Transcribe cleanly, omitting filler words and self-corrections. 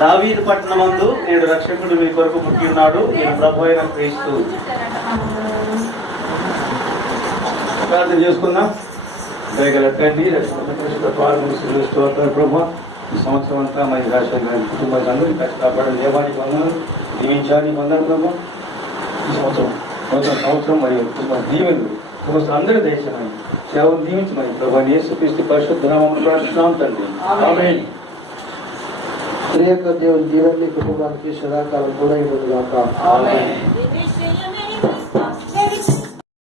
దావీదు పట్టణమందు నేడు రక్షకుడు మీ కొరకు పుట్టి ఉన్నాడు, ఈయన ప్రభు అయిన క్రీస్తు. ప్రార్థన చేసుకుందాం. దయగల తండ్రి, ప్రభు ఈ సంవత్సరం అంతా మరి రాష్ట్ర కుటుంబాలు కాపాడని దేవానికి వందనాలు, దీవించాలి వందనాలు ప్రభు. ఈ సంవత్సరం మరి దీవెనలు అందరూ దేశమని సేవను దీవించమని ప్రభు యేసుక్రీస్తు పరిశుద్ధ నామములో ప్రార్థిస్తున్నాం తండ్రి. ఆమేన్. దేవుని దీవెనలు కుటుంబానికి సదాకాలం కూడా ఇవ్వదు కాక. ఆమేన్.